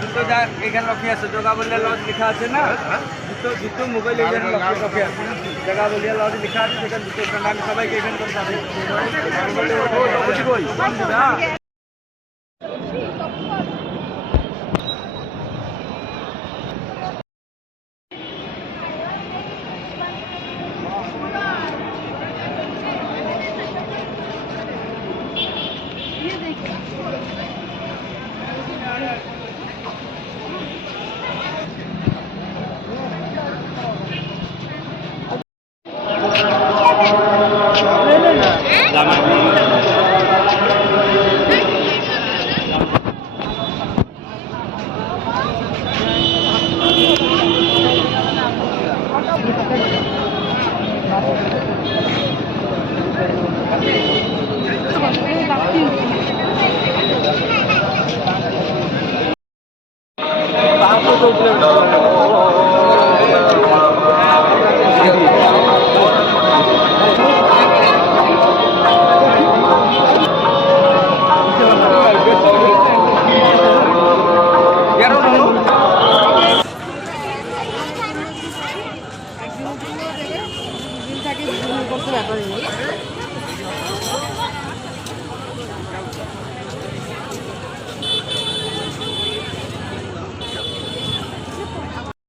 জুতো যা এখানে রক্ষী আছে জগা বলিয়া লজ লেখা আছে না জুতো জুতো মোবাইল এখানে রক্ষী আছে জগা বলিয়া লজ লেখা আছে সেখানে জুতো স্ট্যান্ড আমি সবাইকে এখানে করে পাঠাই। করতে ব্যাপারই নেই।